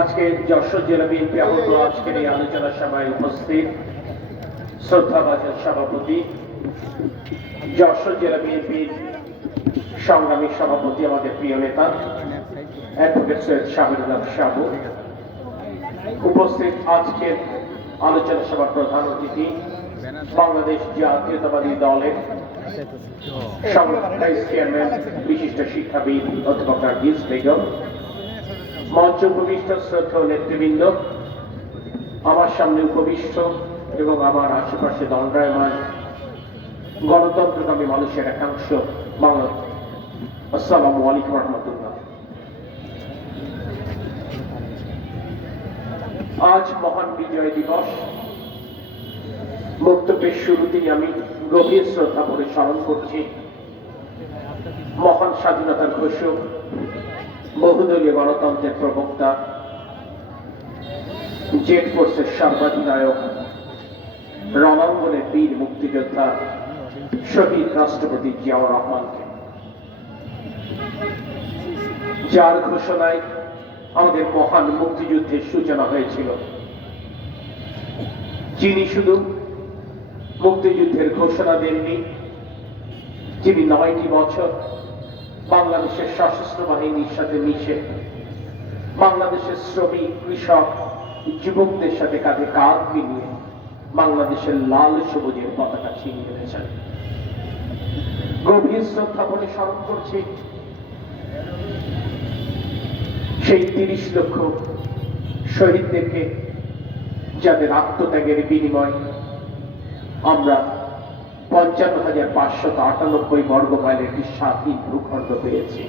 আজকে যশোর জেলা বিএনপি আহত আজকের এই আলোচনা সভায় উপস্থিত শ্রদ্ধাভাজন সভাপতি, যশোর জেলা বিএনপির সংগ্রামী সভাপতি, আমাদের প্রিয় নেতা অ্যাডভোকেট সৈয়দ শাহরুল্লাহ সাবু, উপস্থিত আজকের আলোচনা সভার প্রধান অতিথি বাংলাদেশ জাতীয়তাবাদী দলের ভাইস চেয়ারম্যান বিশিষ্ট শিক্ষাবিদ অধ্যাপক নার্গিস বেগম, মঞ্চ উপবিষ্ট শ্রদ্ধেয় নেতৃবৃন্দ, আমার সামনে উপবিষ্ট এবং আমার আশেপাশে দণ্ডায়মান গণতন্ত্রকামী মানুষের একাংশ বাংলা, আসসালামু আলাইকুম রহমতুল্লাহ। আজ মহান বিজয় দিবস। বক্তব্যের শুরুতেই আমি গভীর শ্রদ্ধা ভরে স্মরণ করছি মহান স্বাধীনতার ঘোষক, বহুদলীয় গণতন্ত্রের প্রবক্তা, জেড ফোর্সের সর্বাধিনায়ক, রণাঙ্গনের বীর মুক্তিযোদ্ধা শহীদ রাষ্ট্রপতি জিয়াউর রহমানকে, যার ঘোষণায় আমাদের মহান মুক্তিযুদ্ধের সূচনা হয়েছিল, যিনি শুধু মুক্তিযুদ্ধের ঘোষণা দেননি, যিনি 9টি বছর বাংলাদেশের সশস্ত্র বাহিনীর সাথে মিশে বাংলাদেশের শ্রমিক, কৃষক, যুবকদের সাথে কাঁধে কাঁধ মিলিয়ে বাংলাদেশের লাল সবুজের পতাকা ছিনিয়ে এনেছেন। গভীর শ্রদ্ধা বলে স্মরণ করছি সেই 30 লক্ষ শহীদদেরকে, যাদের আত্মত্যাগের বিনিময় আমরা 55,598 বর্গ মাইলের একটি স্বাধীন ভূখণ্ড পেয়েছি।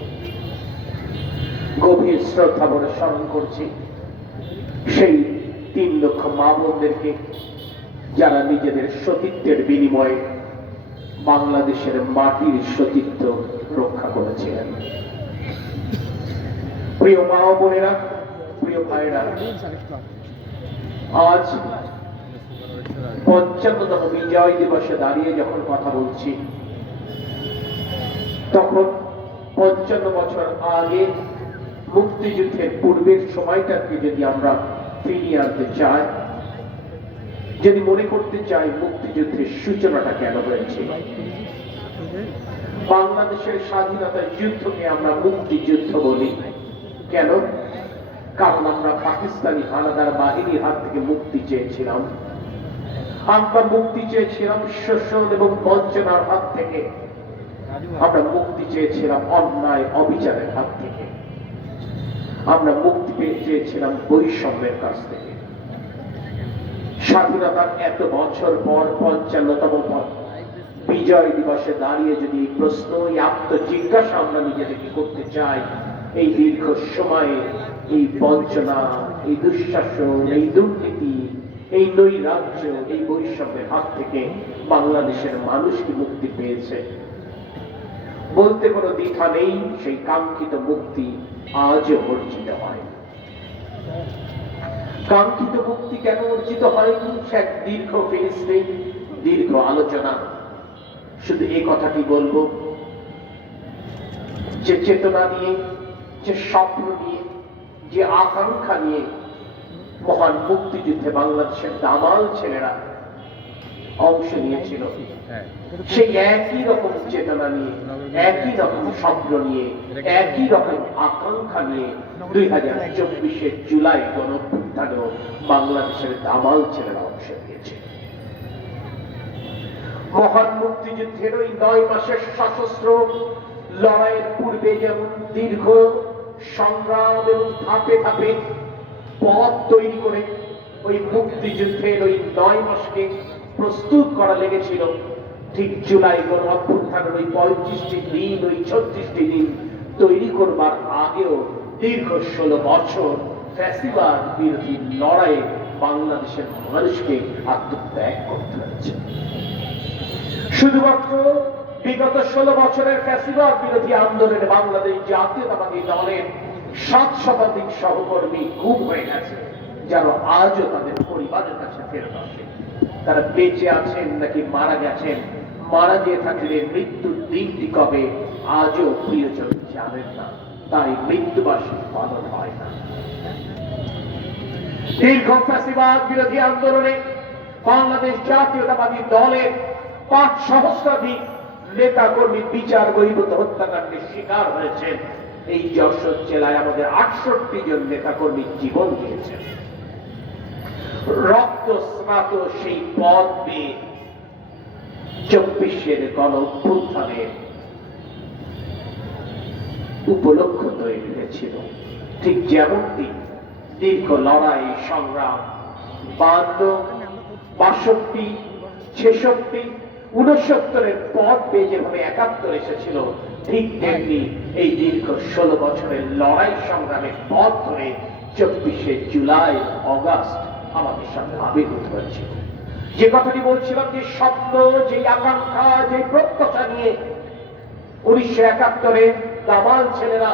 গভীর শ্রদ্ধা বলে স্মরণ করছি সেই 3 লক্ষ মা বোনদেরকে, যারা নিজেদের সতীত্বের বিনিময়ে বাংলাদেশের মাটির সতীত্ব রক্ষা করেছিলেন। প্রিয় মা ও বোনেরা, প্রিয় ভাইরা, আজ 55তম বিজয় দিবসে দাঁড়িয়ে যখন কথা বলছি, তখন 55 বছর আগে মুক্তিযুদ্ধের পূর্বের সময়টাকে যদি আমরা ফিরিয়ে আনতে চাই, যদি মনে করতে চাই মুক্তিযুদ্ধের সূচনাটা কেন হয়েছিল, বাংলাদেশের স্বাধীনতার যুদ্ধকে আমরা মুক্তিযুদ্ধ বলি কেন? কারণ আমরা পাকিস্তানি হানাদার বাহিনীর হাত থেকে মুক্তি চেয়েছিলাম। আমরা মুক্তি চেয়েছিলাম শোষণ এবং বঞ্চনার হাত থেকে। আমরা মুক্তি চেয়েছিলাম অন্যায় অবিচারের হাত থেকে। আমরা মুক্তি চেয়েছিলাম বৈষম্যের কাছ থেকে। স্বাধীনতার এত বছর পর 55তম বিজয় দিবসে দাঁড়িয়ে যদি এই প্রশ্ন, এই আত্মজিজ্ঞাসা আমরা নিজেদেরকে করতে চাই, এই দীর্ঘ সময়ে এই বঞ্চনা, এই দুঃশাসন, এই দুর্নীতি, এই নৈরাজ্য, এই বৈষম্যের হাত থেকে বাংলাদেশের মানুষ কি মুক্তি পেয়েছে? বলতে কোনো দ্বিধা নেই, সেই কাঙ্ক্ষিত মুক্তি আজও অর্জিত হয়। কাঙ্ক্ষিত মুক্তি কেন অর্জিত হয়নি, সে এক দীর্ঘ ফেরিস্তে, দীর্ঘ আলোচনা। শুধু এই কথাটি বলবো, যে চেতনা নিয়ে, যে স্বপ্ন নিয়ে, যে আকাঙ্ক্ষা নিয়ে মহান মুক্তিযুদ্ধে বাংলাদেশের দামাল ছেলেরা অংশ নিয়েছিল, সেই একই রকম চেতনা নিয়ে, একই রকম স্বপ্ন নিয়ে, একই রকম আকাঙ্ক্ষা নিয়ে 2024 জুলাই গণঅভ্যুত্থানেও বাংলাদেশের দামাল ছেলেরা অংশ নিয়েছে। মহান মুক্তিযুদ্ধের ওই 9 মাসের সশস্ত্র লড়াইয়ের পূর্বে যেমন দীর্ঘ সংগ্রাম এবং ধাপে ধাপে পথ তৈরি করে ওই মুক্তিযুদ্ধের ওই 9 মাসকে প্রস্তুত করা লেগেছিল, ঠিক জুলাই গণঅভ্যুত্থানের ওই 35টি দিন, ওই 36টি দিন তৈরি করবার আগেও দীর্ঘ 16 বছর ফ্যাসিবাদ বিরোধী লড়াইয়ে বাংলাদেশের মানুষকে আত্মত্যাগ করতে হয়েছে। শুধুমাত্র বিগত 16 বছরের ফ্যাসিবাদ বিরোধী আন্দোলনে বাংলাদেশ জাতীয়তাবাদী দলের 7 শতাধিক সহকর্মী গুম হয়ে গেছে, যারা আজও তাদের পরিবারের কাছে ফেরত আসে। তারা বেঁচে আছেন নাকি মারা গেছেন, মারা গিয়ে থাকলে মৃত্যুর দিনটি কবে আজও প্রিয়জন জানেন না। তাই মৃত্যুবার্ষিকী পালন হয় না। দীর্ঘ ফ্যাসিবাদ বিরোধী আন্দোলনে বাংলাদেশ জাতীয়তাবাদী দলের ৫ সহস্রাধিক নেতা কর্মী বিচার বহির্ভূত হত্যাকাণ্ডের শিকার হয়েছেন। এই যশোর জেলায় আমাদের ৬৮ জন নেতা কর্মী জীবন দিয়েছেন। রক্তস্নাত সেই পথ বেয়ে ২৪-এর গণ অভ্যুত্থানের উপলক্ষ তৈরি হয়েছিল। ঠিক যেমনটি দীর্ঘ লড়াই সংগ্রাম ৫২, ৬২, ৬৬, ৬৯-এর পথ বেয়ে যেভাবে ৭১ এসেছিল, ঠিক তেমনি এই দীর্ঘ ১৬ বছরের লড়াই সংগ্রামের পথ ধরে ২৪শে জুলাই, অগাস্ট আমাদের সামনে আবির্ভূত হয়েছিল। যে কথাটি বলছিলাম, যে স্বপ্ন, যে আকাঙ্ক্ষা, যে প্রত্যাশা নিয়ে ১৯৭১-এ দামাল ছেলেরা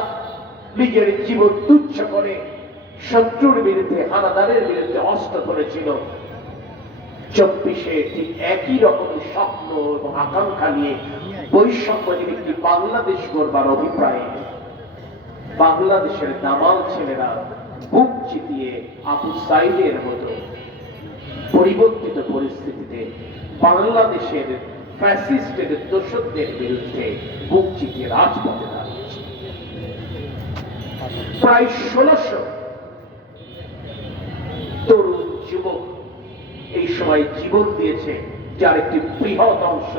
নিজের জীবন তুচ্ছ করে শত্রুর বিরুদ্ধে, হানাদারের বিরুদ্ধে অস্ত্র ধরেছিল, ২৪শে ঠিক একই রকম স্বপ্ন এবং আকাঙ্ক্ষা নিয়ে বৈষম্যহীন একটি বাংলাদেশ গড়বার অভিপ্রায়ে বাংলাদেশের দামাল ছেলেরা বুক চিতিয়ে আবু সাইদের মতো পরিবর্তিত পরিস্থিতিতে বাংলাদেশের ফ্যাসিস্টের দোষকদের বিরুদ্ধে বুক চিতিয়ে রাজপথে দাঁড়িয়েছে। প্রায় ১৬০০ তরুণ যুবক এই সময় জীবন দিয়েছে, যার একটি বৃহৎ অংশ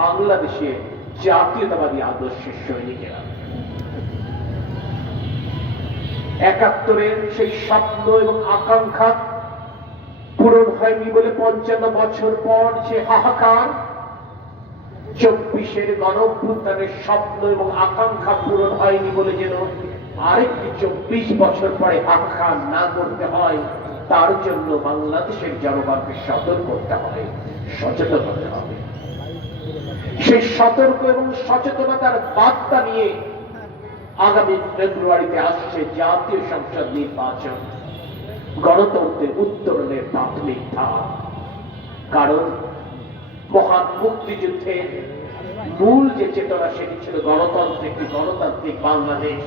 বাংলাদেশের জাতীয়তাবাদী আদর্শের সৈনিকেরা। ৭১-এর সেই স্বপ্ন এবং আকাঙ্ক্ষা পূরণ হয়নি বলে ৫৫ বছর পর যে হাহাকার, ২৪-এর গণ অভ্যুত্থানের স্বপ্ন এবং আকাঙ্ক্ষা পূরণ হয়নি বলে যেন আরেকটি ২৪ বছর পরে আকাঙ্ক্ষা না করতে হয়, তার জন্য বাংলাদেশের জনগণকে সতর্ক করতে হবে, সচেতন হতে হবে। সেই সতর্ক এবং সচেতনতার বার্তা নিয়ে আগামী ফেব্রুয়ারিতে আসছে জাতীয় সংসদ নির্বাচন, গণতন্ত্রের উত্তরণের প্রাথমিক ধাপ। কারণ মহান মুক্তিযুদ্ধের মূল যে চেতনা, সেটি ছিল গণতন্ত্র, একটি গণতান্ত্রিক বাংলাদেশ।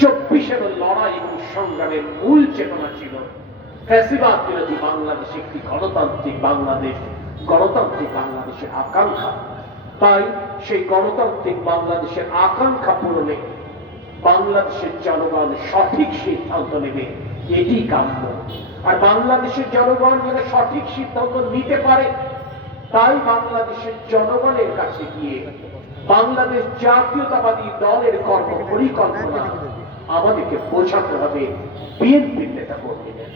২৪-এর লড়াই এবং সংগ্রামের মূল চেতনা ছিল ফ্যাসিবাদ বিরোধী বাংলাদেশ, একটি গণতান্ত্রিক বাংলাদেশ, গণতান্ত্রিক বাংলাদেশের আকাঙ্ক্ষা। তাই সেই গণতান্ত্রিক বাংলাদেশের আকাঙ্ক্ষা পূরণে বাংলাদেশের জনগণ সঠিক সিদ্ধান্ত নেবে, এটি কাম্য। আর বাংলাদেশের জনগণ যেন সঠিক সিদ্ধান্ত নিতে পারে, তাই বাংলাদেশের জনগণের কাছে গিয়ে বাংলাদেশ জাতীয়তাবাদী দলের কর্ম পরিকল্পনা আমাদেরকে বোঝাতে হবে বিএনপির নেতা কর্মীদের।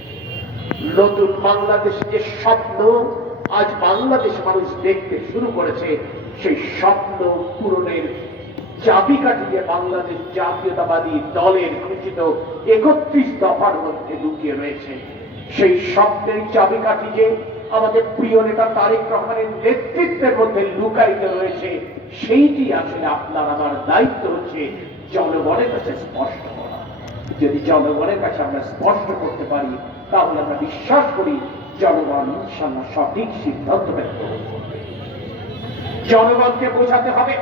নতুন বাংলাদেশের যে স্বপ্ন আজ বাংলাদেশ মানুষ দেখতে শুরু করেছে, সেই স্বপ্ন পূরণের চাবিকাঠি যে বাংলাদেশ জাতীয়তাবাদী দলের ঘোষিত ৩১ দফার মধ্যে লুকিয়ে রয়েছে, সেই স্বপ্নের চাবিকাঠি যে আমাদের প্রিয় নেতা তারেক রহমানের নেতৃত্বের মধ্যে লুকায়িত রয়েছে, সেইটি আসলে আপনার আমার দায়িত্ব হচ্ছে জনগণের কাছে স্পষ্ট করা। যদি জনগণের কাছে আমরা স্পষ্ট করতে পারি, তাহলে আমরা বিশ্বাস করি জনগণ ইনশাআল্লাহ সঠিক সিদ্ধান্ত গ্রহণ করবে। জনগণকে বোঝাতে হবে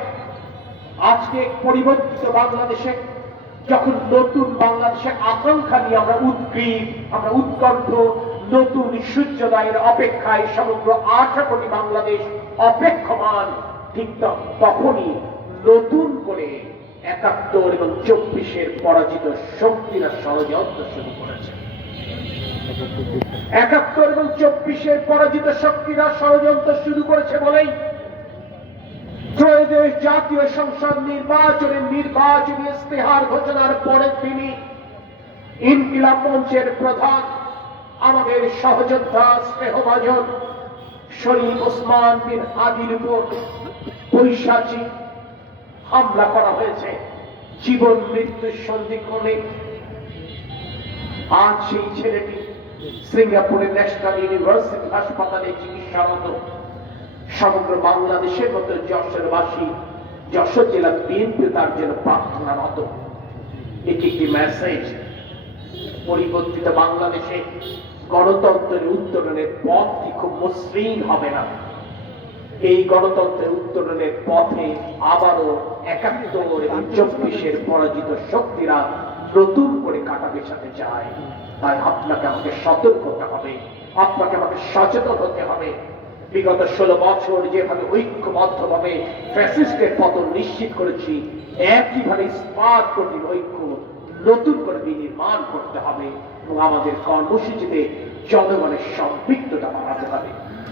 আজকে পরিবর্তিত বাংলাদেশে যখন নতুন বাংলাদেশের আকাঙ্ক্ষা নিয়ে আমরা উদ্গ্রীব, আমরা উৎকণ্ঠ, নতুন সূর্যোদয়ের অপেক্ষায় সমগ্র ৮ কোটি বাংলাদেশ অপেক্ষমান, ঠিক তখনই নতুন করে ৭১ এবং ২৪-এর পরাজিত শক্তিরা ষড়যন্ত্র শুরু করেছে। ৭১ এবং ২৪-এর পরাজিত শক্তিরা ষড়যন্ত্র শুরু করেছে বলেই ত্রয়োদশ জাতীয় সংসদ নির্বাচনের নির্বাচনী ইস্তেহার ঘোষণার পরের দিনই ইনকিলাব মঞ্চের প্রধান, আমাদের সহযোদ্ধা স্নেহভাজন শরীফ ওসমান বিন হাদির উপর পৈশাচিক হামলা করা হয়েছে, জীবন মৃত্যুর সন্ধিক্ষণে। আজ সেই ছেলেটি সিঙ্গাপুরের ন্যাশনাল ইউনিভার্সিটি হাসপাতালে চিকিৎসারত। সমগ্র বাংলাদেশের মতো যশোরবাসী, যশোর জেলা বিএনপি তার জন্য প্রার্থনারত। এটি একটি মেসেজ, পরিবর্তিত বাংলাদেশে গণতন্ত্রের উত্তরণের পথটি খুব মসৃণ হবে না। এই গণতন্ত্রের উত্তরণের পথে আবারও ৭১ এবং ২৪-এর পরাজিত শক্তিরা নতুন করে কাটা বেছাতে চায়। তাই আপনাকে আমাকে সতর্ক হতে হবে, আপনাকে আমাকে সচেতন হতে হবে। বিগত ১৬ বছর যেভাবে ঐক্যবদ্ধভাবে ফ্যাসিস্টের পতন নিশ্চিত করেছি, একইভাবে স্মার্ট কঠিন ঐক্য নতুন করে বিনির্মাণ করতে হবে এবং আমাদের কর্মসূচিতে জনগণের সম্পৃক্ততা বাড়াতে হবে।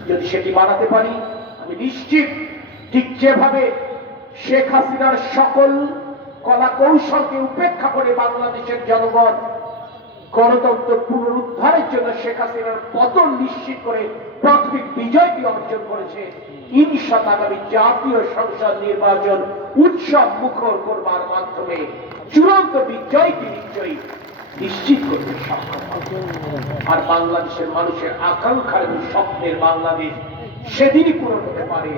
যদি সেটি বাড়াতে পারি, আমি নিশ্চিত ঠিক যেভাবে শেখ হাসিনার সকল কলা কৌশলকে উপেক্ষা করে বাংলাদেশের জনগণ গণতন্ত্র পুনরুদ্ধারের জন্য শেখ হাসিনার পতন নিশ্চিত করে প্রাথমিক বিজয়টি অর্জন করেছে, ইনশাআল্লাহ আগামী জাতীয় সংসদ নির্বাচন উৎসব মুখর করবার মাধ্যমে চূড়ান্ত বিজয়টি নিশ্চিত করতে সক্ষম হবে। আর বাংলাদেশের মানুষের আকাঙ্ক্ষা এবং স্বপ্নের বাংলাদেশ সেদিনই পূরণ হতে পারে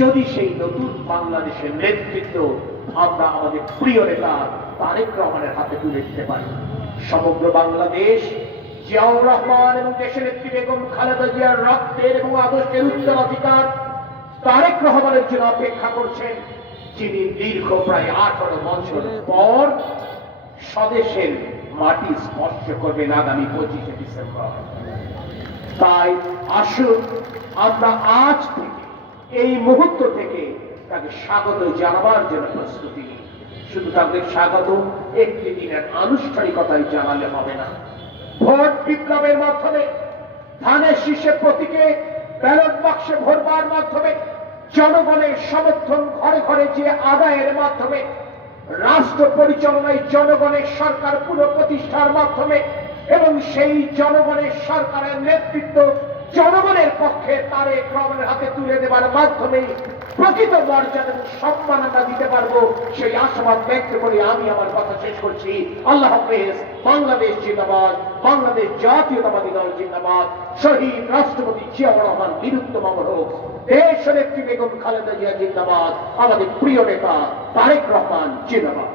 যদি সেই নতুন বাংলাদেশের নেতৃত্ব আমরা আমাদের প্রিয় নেতা তারেক রহমানের হাতে তুলে দিতে পারি। সমগ্র বাংলাদেশ জিয়াউর রহমান এবং দেশের নেত্রী বেগম খালেদা জিয়ার রক্তের এবং আদর্শের উত্তরাধিকার তারেক রহমানের জন্য অপেক্ষা করছেন, যিনি দীর্ঘ প্রায় 18 বছর পর স্বদেশের মাটি স্পর্শ করবেন আগামী 25শে ডিসেম্বর। তাই আসুন আমরা আজ থেকে, এই মুহূর্ত থেকে তাকে স্বাগত জানাবার জন্য প্রস্তুতি নিই। শুধু তাদের স্বাগত একটি দিনের আনুষ্ঠানিকতায় জানালে হবে না। ভোট বিপ্লবের মাধ্যমে, ধানের শীষে প্রতীকে ব্যালট বাক্সে ভরবার মাধ্যমে, জনগণের সমর্থন ঘরে ঘরে যে আদায়ের মাধ্যমে, রাষ্ট্র পরিচালনায় জনগণের সরকার পুনঃপ্রতিষ্ঠার মাধ্যমে এবং সেই জনগণের সরকারের নেতৃত্ব জনগণের পক্ষে তারেক রহমানের হাতে তুলে দেবার মাধ্যমে প্রকৃত মর্যাদা এবং সম্মান আমরা দিতে পারবো, সেই আশাবাদ ব্যক্ত করে আমি আমার কথা শেষ করছি। আল্লাহ হাফেজ। বাংলাদেশ জিন্দাবাদ, বাংলাদেশ জাতীয়তাবাদী দল জিন্দাবাদ, শহীদ রাষ্ট্রপতি জিয়াউর রহমান বীরুত্তম অমর হোক, দেশ নেত্রী বেগম খালেদা জিয়া জিন্দাবাদ, আমাদের প্রিয় নেতা তারেক রহমান জিন্দাবাদ।